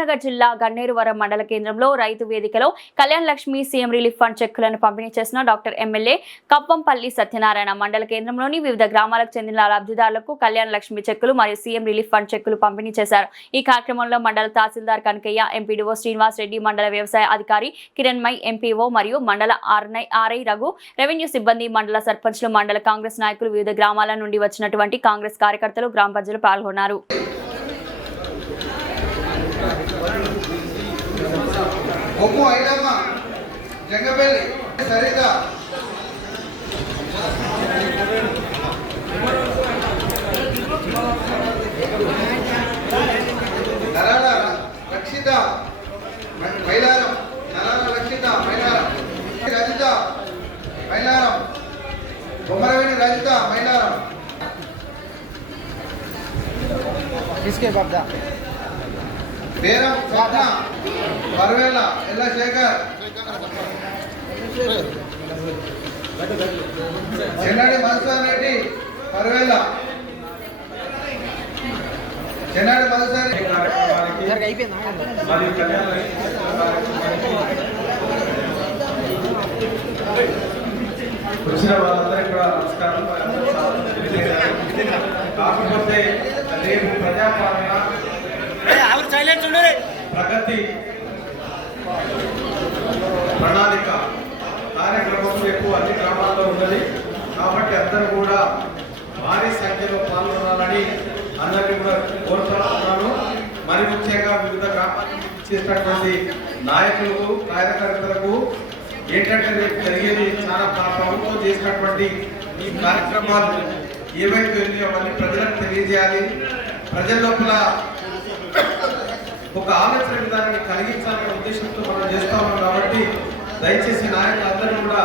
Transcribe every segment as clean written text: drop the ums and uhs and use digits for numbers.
కరీంనగర్ జిల్లా గన్నేరువరం మండల కేంద్రంలో రైతు వేదికలో Kalyan Lakshmi CM relief fund చెక్కులను పంపిణీ చేసిన డాక్టర్ ఎమ్మెల్యే కప్పంపల్లి సత్యనారాయణ మండల కేంద్రంలోని వివిధ గ్రామాలకు చెందిన లబ్ధిదారులకు కళ్యాణ్ లక్ష్మి చెక్కులు మరియు సీఎం రిలీఫ్ ఫండ్ చెక్కులు పంపిణీ చేశారు। ఈ కార్యక్రమంలో మండల తహసీల్దార్ కనకయ్య, ఎంపీడీఓ శ్రీనివాస్ రెడ్డి, మండల వ్యవసాయ అధికారి కిరణ్మయ్, ఎంపీఓ మరియు మండల ఆర్ఐ రఘు, రెవెన్యూ సిబ్బంది, మండల సర్పంచ్లు, మండల కాంగ్రెస్ నాయకులు, వివిధ గ్రామాల నుండి వచ్చినటువంటి కాంగ్రెస్ కార్యకర్తలు, గ్రామ ప్రజలు పాల్గొన్నారు। ఒమ్ము ఐలమ్మ, జంగబెల్లి, సరిత, నరాల రక్షిత మైలారం, నరాల రక్షిత మైలారం, రజిత మైలారం, బొమ్మరవేణి రజిత మైలారం, किसके बापदा బేరం స్వప్న, పర్వేల ఎల్లశేఖర్, చెన్నాడి మధుసూదన్ రెడ్డి, పర్వేల చెన్నాడి మధుసూదన్ వచ్చిన వాళ్ళందరికీ కూడా నమస్కారం। కాకపోతే రేపు ప్రజాపాలన ప్రగతి ప్రణాళిక కార్యక్రమం రేపు అన్ని గ్రామాల్లో ఉన్నది కాబట్టి అందరూ కూడా భారీ సంఖ్యలో పాల్గొనాలని అందరికీ కూడా కోరుతున్నాను। మరి ముఖ్యంగా వివిధ గ్రామాలకు చేసినటువంటి నాయకులకు, కార్యకర్తలకు ఏంటంటే రేపు జరిగేది చాలా ప్రభుత్వం చేసినటువంటి ఈ కార్యక్రమాలు ఏవైతే ఉన్నాయో అవన్నీ ప్రజలకు తెలియజేయాలి, ప్రజల లోపల ఒక ఆలోచన విధానాన్ని కలిగించాలనే ఉద్దేశంతో మనం చేస్తా ఉన్నాం। కాబట్టి దయచేసి నాయకులందరూ కూడా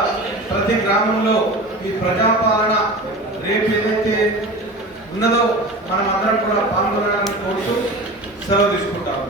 ప్రతి గ్రామంలో ఈ ప్రజాపాలన రేపు ఏదైతే ఉన్నదో మనం అందరం కూడా పాల్గొనాలని కోరుతూ సెలవు తీసుకుంటాము।